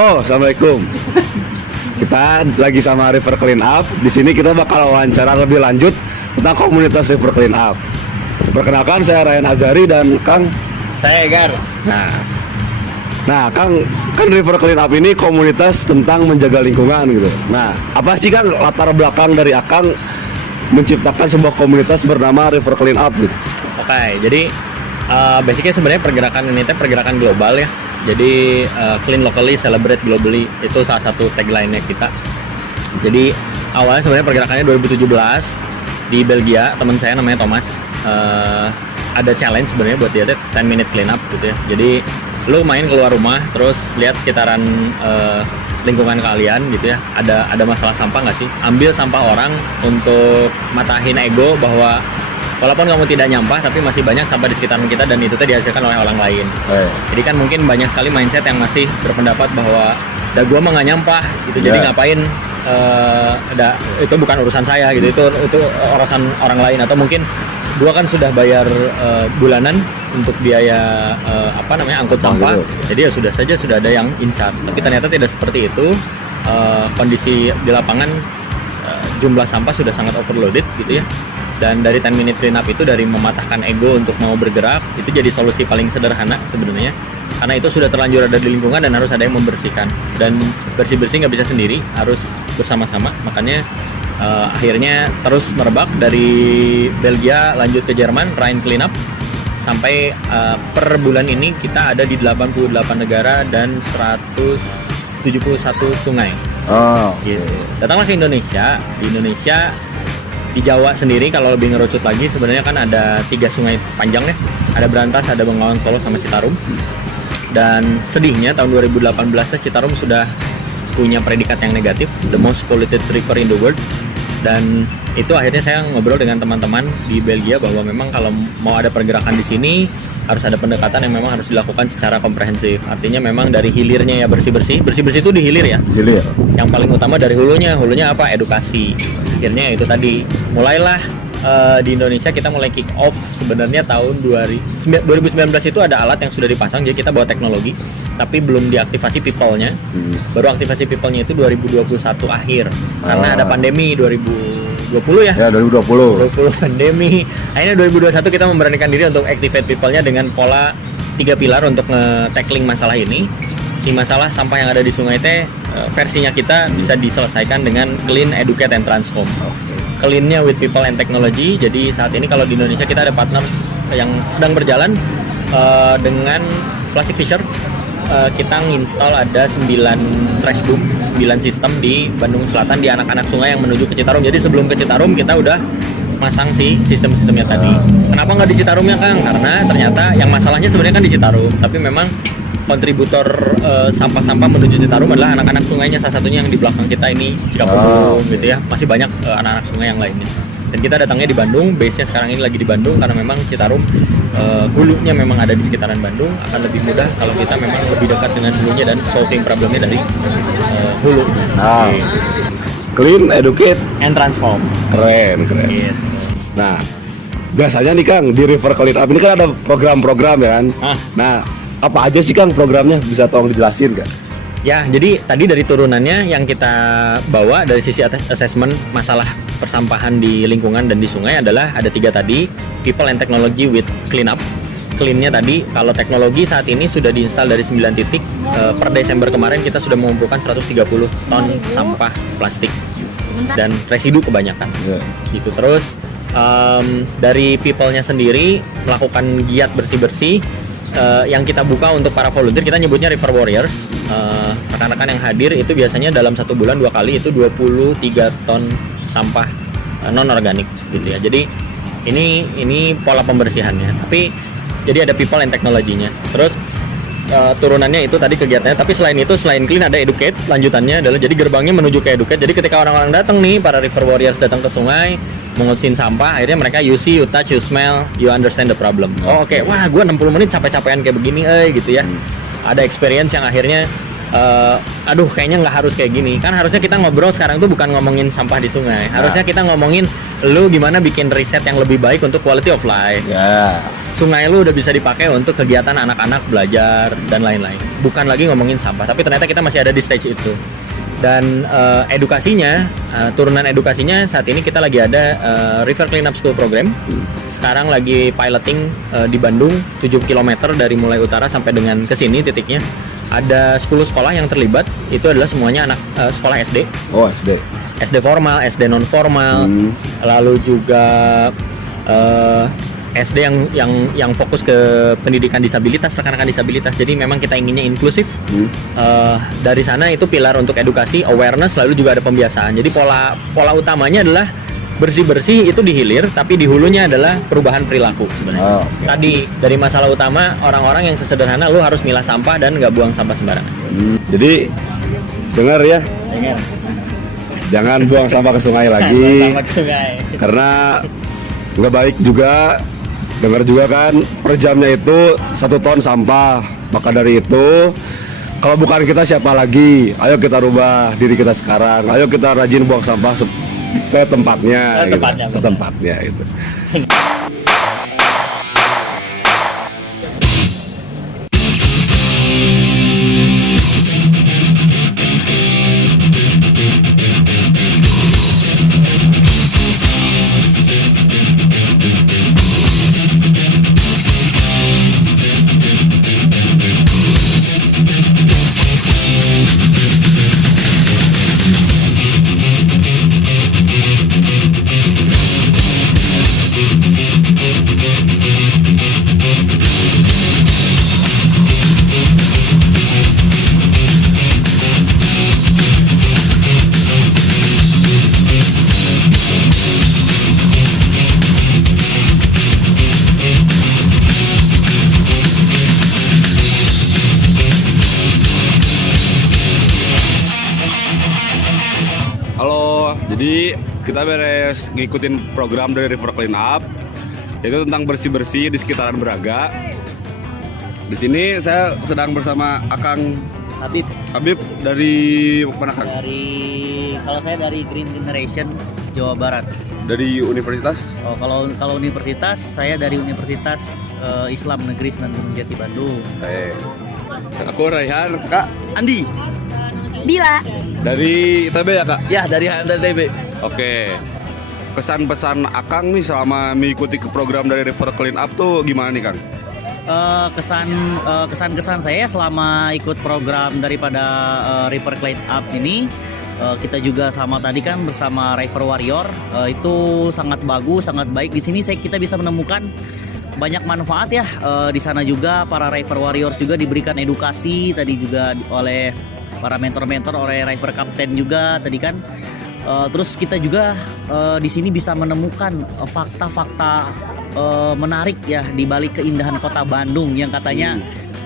Halo, assalamualaikum. Kita lagi sama River Clean Up. Di sini kita bakal wawancara lebih lanjut tentang komunitas River Clean Up. Perkenalkan, saya Ryan Azari dan Kang. Saya Egar. Nah, Kang, kan River Clean Up ini komunitas tentang menjaga lingkungan gitu. Nah, apa sih Kang latar belakang dari Akang menciptakan sebuah komunitas bernama River Clean Up gitu? Oke, jadi basicnya sebenarnya pergerakan ini pergerakan global ya. Jadi clean locally, celebrate globally, itu salah satu tagline-nya kita. Jadi awalnya sebenarnya pergerakannya 2017 di Belgia. Teman saya namanya Thomas, ada challenge sebenarnya buat dia, 10 minute clean up gitu ya. Jadi lu main keluar rumah terus lihat sekitaran lingkungan kalian gitu ya, ada masalah sampah nggak sih, ambil sampah orang untuk matahin ego bahwa walaupun kamu tidak nyampah tapi masih banyak sampah di sekitaran kita dan itu dihasilkan oleh orang lain. Jadi kan mungkin banyak sekali mindset yang masih berpendapat bahwa gua mah nggak nyampah gitu, jadi ngapain, itu bukan urusan saya gitu, itu urusan orang lain, atau mungkin gua kan sudah bayar bulanan untuk biaya angkut sampah, jadi ya sudah ada yang in charge. Tapi ternyata tidak seperti itu. Kondisi di lapangan, jumlah sampah sudah sangat overloaded gitu ya. Dan dari 10 minute clean up itu, dari mematahkan ego untuk mau bergerak, itu jadi solusi paling sederhana sebenarnya, karena itu sudah terlanjur ada di lingkungan dan harus ada yang membersihkan. Dan bersih-bersih nggak bisa sendiri, harus bersama-sama. Makanya akhirnya terus merebak dari Belgia lanjut ke Jerman, Rhine Clean Up, sampai per bulan ini kita ada di 88 negara dan 171 sungai. Gitu. Datanglah ke Indonesia. Di Indonesia, di Jawa sendiri kalau lebih ngerucut lagi, sebenarnya kan ada 3 sungai panjang ya. Ada Berantas, ada Bengawan Solo, sama Citarum. Dan sedihnya tahun 2018 Citarum sudah punya predikat yang negatif, the most polluted river in the world. Dan itu akhirnya saya ngobrol dengan teman-teman di Belgia bahwa memang kalau mau ada pergerakan di sini harus ada pendekatan yang memang harus dilakukan secara komprehensif. Artinya memang dari hilirnya ya bersih-bersih itu di hilir ya. Hilir. Yang paling utama dari hulunya apa? Edukasi. Akhirnya itu tadi mulailah di Indonesia kita mulai kick off sebenarnya tahun 2019 itu ada alat yang sudah dipasang, jadi kita bawa teknologi tapi belum diaktifasi people-nya. Baru aktivasi people-nya itu 2021 akhir karena ada pandemi 2020 ya. 2020 pandemi. Akhirnya 2021 kita memberanikan diri untuk activate people-nya dengan pola 3 pilar untuk nge-tackling masalah ini. Si masalah sampah yang ada di sungai teh, versinya kita bisa diselesaikan dengan clean, educate, and transform. Clean-nya with people and technology. Jadi saat ini kalau di Indonesia kita ada partners yang sedang berjalan dengan Plastic Fisher. Kita nginstall ada 9 trash boom, 9 sistem di Bandung Selatan, di anak-anak sungai yang menuju ke Citarum. Jadi sebelum ke Citarum kita udah masang si sistem-sistemnya tadi. Kenapa nggak di Citarumnya, Kang? Karena ternyata yang masalahnya sebenarnya kan di Citarum, tapi memang kontributor sampah-sampah menuju Citarum adalah anak-anak sungainya, salah satunya yang di belakang kita ini, Cikapundung gitu ya. Masih banyak anak-anak sungai yang lainnya. Dan kita datangnya di Bandung, base-nya sekarang ini lagi di Bandung karena memang Citarum hulunya memang ada di sekitaran Bandung. Akan lebih mudah kalau kita memang lebih dekat dengan hulunya dan solving problemnya dari hulu. Clean, educate, and transform. Keren. Gitu. Nah, biasanya nih Kang, di River Clean Up ini kan ada program-program ya kan? Nah, apa aja sih Kang programnya? Bisa tolong dijelasin Kang? Ya, jadi tadi dari turunannya yang kita bawa dari sisi assessment masalah persampahan di lingkungan dan di sungai adalah ada 3 tadi, people and technology with clean up. Clean-nya tadi, kalau teknologi saat ini sudah diinstal dari 9 titik. Per Desember kemarin kita sudah mengumpulkan 130 ton sampah plastik dan residu kebanyakan. Gitu. Terus dari people-nya sendiri melakukan giat bersih-bersih. Yang kita buka untuk para volunteer, kita nyebutnya River Warriors. Rekan-rekan yang hadir itu biasanya dalam 1 bulan 2 kali itu 23 ton sampah non organik gitu ya. Jadi ini pola pembersihannya. Tapi jadi ada people and technology-nya. Terus turunannya itu tadi kegiatannya. Tapi selain itu, selain clean ada educate. Lanjutannya adalah jadi gerbangnya menuju ke educate. Jadi ketika orang-orang datang nih, para River Warriors datang ke sungai mengusin sampah, akhirnya mereka you see, you touch, you smell, you understand the problem. Oke. Wah, gue 60 menit capek-capekan kayak begini gitu ya. Ada experience yang akhirnya aduh kayaknya nggak harus kayak gini. Kan harusnya kita ngobrol sekarang tuh bukan ngomongin sampah di sungai. Harusnya kita ngomongin lu gimana bikin riset yang lebih baik untuk quality of life. Sungai lu udah bisa dipakai untuk kegiatan anak-anak belajar dan lain-lain. Bukan lagi ngomongin sampah, tapi ternyata kita masih ada di stage itu. Dan edukasinya, turunan edukasinya saat ini kita lagi ada River Cleanup School Program. Sekarang lagi piloting di Bandung 7 km dari mulai utara sampai dengan ke sini titiknya. Ada 10 sekolah yang terlibat, itu adalah semuanya anak sekolah SD. Oh, SD. SD formal, SD non formal, lalu juga SD yang fokus ke pendidikan disabilitas, rekan-rekan disabilitas. Jadi memang kita inginnya inklusif. Dari sana itu pilar untuk edukasi, awareness, lalu juga ada pembiasaan. Jadi pola utamanya adalah bersih-bersih itu di hilir, tapi di hulunya adalah perubahan perilaku sebenarnya. Tadi dari masalah utama orang-orang yang sesederhana lu harus milah sampah dan nggak buang sampah sembarangan. Jadi dengar ya, jangan buang sampah ke sungai lagi. Sampah ke sungai. Karena nggak baik juga. Dengar juga kan, per jamnya itu 1 ton sampah. Maka dari itu, kalau bukan kita siapa lagi? Ayo kita rubah diri kita sekarang. Ayo kita rajin buang sampah ke tempatnya, ke tempatnya gitu. Halo, jadi kita beres ngikutin program dari River Cleanup, yaitu tentang bersih-bersih di sekitaran Braga. Di sini saya sedang bersama Akang Habib dari mana, Kang? Kalau saya dari Green Generation Jawa Barat. Dari universitas? Oh, kalau universitas saya dari Universitas Islam Negeri Sunan Gunung Jati Bandung. Aku Raihan, Kak. Andi. Bila. Dari ITB ya, Kak? Ya, dari ITB. Oke. Kesan-pesan Akang nih selama mengikuti ke program dari River Cleanup tuh gimana nih, Kang? Kesan-kesan saya selama ikut program daripada River Cleanup ini, kita juga sama tadi kan bersama River Warrior, itu sangat bagus, sangat baik. Di sini kita bisa menemukan banyak manfaat ya. Di sana juga para River Warriors juga diberikan edukasi tadi juga oleh para mentor-mentor, oleh River Captain juga tadi kan. Terus kita juga di sini bisa menemukan fakta-fakta menarik ya di balik keindahan kota Bandung yang katanya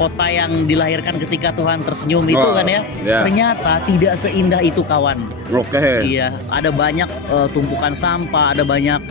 kota yang dilahirkan ketika Tuhan tersenyum itu kan ya. Ternyata tidak seindah itu, kawan. Iya, ada banyak tumpukan sampah, ada banyak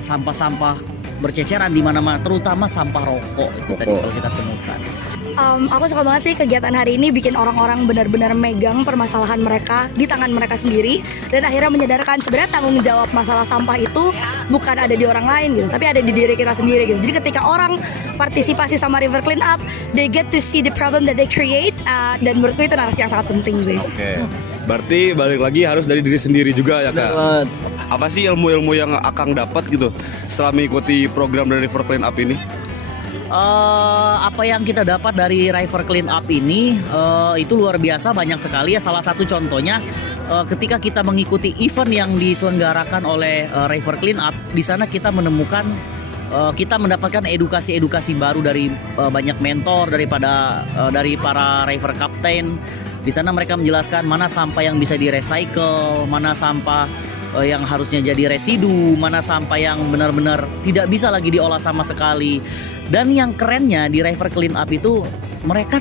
sampah-sampah berceceran di mana-mana, terutama sampah rokok itu tadi kalau kita temukan. Aku suka banget sih kegiatan hari ini, bikin orang-orang benar-benar megang permasalahan mereka di tangan mereka sendiri, dan akhirnya menyadarkan sebenarnya tanggung jawab masalah sampah itu bukan ada di orang lain gitu, tapi ada di diri kita sendiri gitu. Jadi ketika orang partisipasi sama River Cleanup, they get to see the problem that they create, dan menurutku itu narasi yang sangat penting sih. Berarti balik lagi harus dari diri sendiri juga ya, Kak? Apa sih ilmu-ilmu yang Akang dapat gitu setelah mengikuti program dari River Cleanup ini? Apa yang kita dapat dari River Cleanup ini itu luar biasa, banyak sekali ya. Salah satu contohnya ketika kita mengikuti event yang diselenggarakan oleh River Cleanup, di sana kita menemukan kita mendapatkan edukasi baru dari banyak mentor dari para River Captain. Di sana mereka menjelaskan mana sampah yang bisa di-recycle, mana sampah yang harusnya jadi residu, mana sampah yang benar-benar tidak bisa lagi diolah sama sekali. Dan yang kerennya di River Cleanup itu, mereka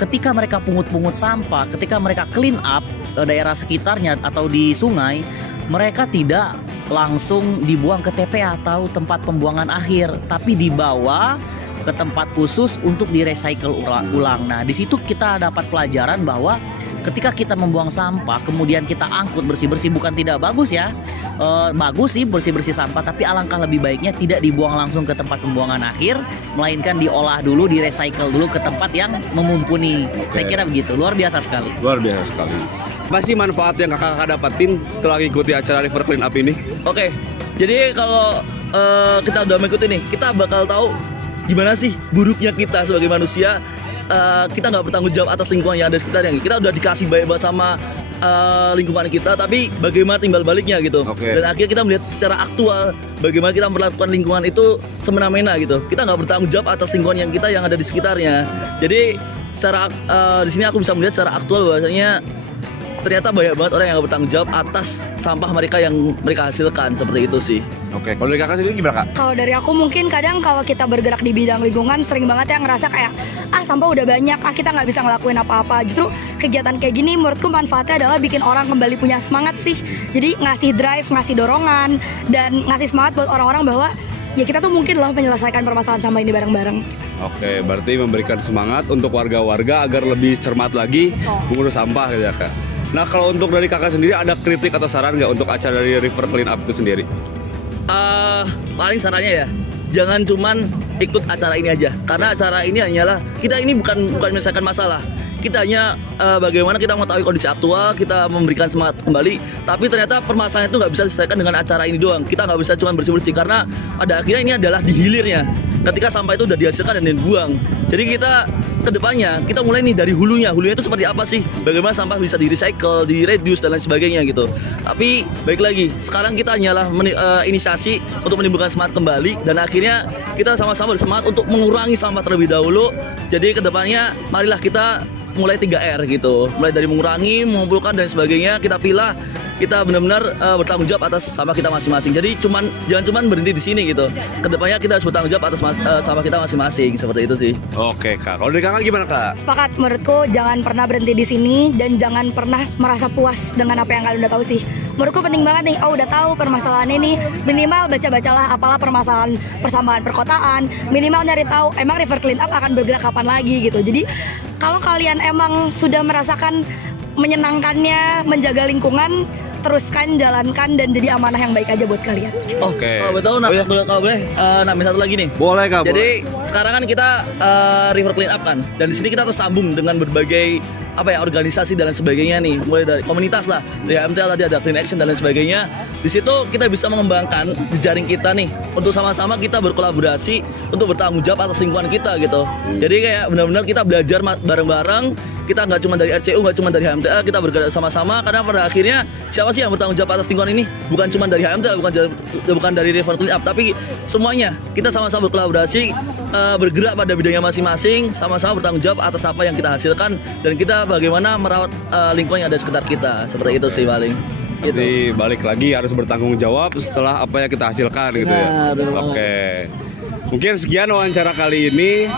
ketika mereka pungut-pungut sampah, ketika mereka clean up daerah sekitarnya atau di sungai, mereka tidak langsung dibuang ke TPA atau tempat pembuangan akhir, tapi dibawa ke tempat khusus untuk di-recycle ulang. Nah, di situ kita dapat pelajaran bahwa ketika kita membuang sampah kemudian kita angkut bersih-bersih, bukan tidak bagus ya. Bagus sih bersih-bersih sampah, tapi alangkah lebih baiknya tidak dibuang langsung ke tempat pembuangan akhir, melainkan diolah dulu, di-recycle dulu ke tempat yang memumpuni. Saya kira begitu. Luar biasa sekali. Luar biasa sekali. Pasti manfaat yang kakak dapatin setelah ikuti acara River Clean Up ini? Oke, jadi kalau kita udah mengikuti nih, kita bakal tahu gimana sih buruknya kita sebagai manusia. Kita nggak bertanggung jawab atas lingkungan yang ada di sekitarnya. Kita udah dikasih banyak sama lingkungan kita, tapi bagaimana timbal baliknya gitu. Dan akhirnya kita melihat secara aktual bagaimana kita memperlakukan lingkungan itu semena-mena gitu. Kita nggak bertanggung jawab atas lingkungan yang kita yang ada di sekitarnya. Jadi secara di sini aku bisa melihat secara aktual bahwasanya ternyata banyak banget orang yang gak bertanggung jawab atas sampah mereka yang mereka hasilkan, seperti itu sih. Oke, kalau dari kakak sendiri gimana kak? Kalau dari aku mungkin kadang kalau kita bergerak di bidang lingkungan sering banget ya ngerasa kayak sampah udah banyak, kita nggak bisa ngelakuin apa-apa. Justru kegiatan kayak gini menurutku manfaatnya adalah bikin orang kembali punya semangat sih. Jadi ngasih drive, ngasih dorongan, dan ngasih semangat buat orang-orang bahwa ya kita tuh mungkin loh menyelesaikan permasalahan sampah ini bareng-bareng. Oke, berarti memberikan semangat untuk warga-warga agar lebih cermat lagi mengurus sampah gitu ya kak. Nah kalau untuk dari kakak sendiri ada kritik atau saran nggak untuk acara dari River Clean Up itu sendiri? Paling sarannya ya, jangan cuman ikut acara ini aja, karena acara ini hanyalah kita ini bukan menyelesaikan masalah. Kita hanya bagaimana kita mengetahui kondisi aktual, kita memberikan semangat kembali. Tapi ternyata permasalahan itu nggak bisa diselesaikan dengan acara ini doang. Kita nggak bisa cuma bersih-bersih, karena pada akhirnya ini adalah di hilirnya. Ketika sampah itu udah dihasilkan dan dibuang. Jadi kita kedepannya kita mulai nih dari hulunya. Hulunya itu seperti apa sih? Bagaimana sampah bisa di-recycle, di-reduce dan lain sebagainya gitu. Tapi baik lagi, sekarang kita hanyalah inisiasi untuk menimbulkan semangat kembali, dan akhirnya kita sama-sama bersemangat untuk mengurangi sampah terlebih dahulu. Jadi kedepannya marilah kita mulai 3R gitu. Mulai dari mengurangi, mengumpulkan dan sebagainya, kita pilah, kita benar-benar bertanggung jawab atas sampah kita masing-masing. Jadi jangan cuman berhenti di sini gitu. Kedepannya kita harus bertanggung jawab atas sampah kita masing-masing, seperti itu sih. Oke kak, kalau dari kakak gimana kak? Sepakat, menurutku jangan pernah berhenti di sini dan jangan pernah merasa puas dengan apa yang kalian udah tahu sih. Menurutku penting banget nih, udah tahu permasalahan ini, minimal baca-bacalah apalah permasalahan persampahan perkotaan, minimal nyari tahu emang River Clean Up akan bergerak kapan lagi gitu. Jadi kalau kalian emang sudah merasakan menyenangkannya menjaga lingkungan, teruskan, jalankan, dan jadi amanah yang baik aja buat kalian. Oke. Kalau betul, kalau boleh nambahin satu lagi nih. Boleh kak. Jadi sekarang kan kita River Clean Up kan, dan di sini kita tersambung dengan berbagai organisasi dan lain sebagainya nih, mulai dari komunitas lah, dari HMTL tadi ada Clean Action dan lain sebagainya. Di situ kita bisa mengembangkan jejaring kita nih untuk sama-sama kita berkolaborasi untuk bertanggung jawab atas lingkungan kita gitu. Jadi kayak benar-benar kita belajar bareng-bareng. Kita nggak cuma dari RCU, nggak cuma dari HMTL, kita bergerak sama-sama, karena pada akhirnya siapa sih yang bertanggung jawab atas lingkungan ini? Bukan cuma dari HMTL, bukan dari River Clean Up, tapi semuanya kita sama-sama berkolaborasi, bergerak pada bidangnya masing-masing, sama-sama bertanggung jawab atas apa yang kita hasilkan, dan kita bagaimana merawat lingkungan yang ada di sekitar kita. Seperti itu sih paling. Jadi balik lagi harus bertanggung jawab setelah apa yang kita hasilkan gitu ya. Oke. Mungkin sekian wawancara kali ini.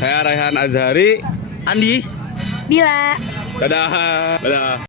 Saya Raihan Azhari. Andi. Bila. Dadah.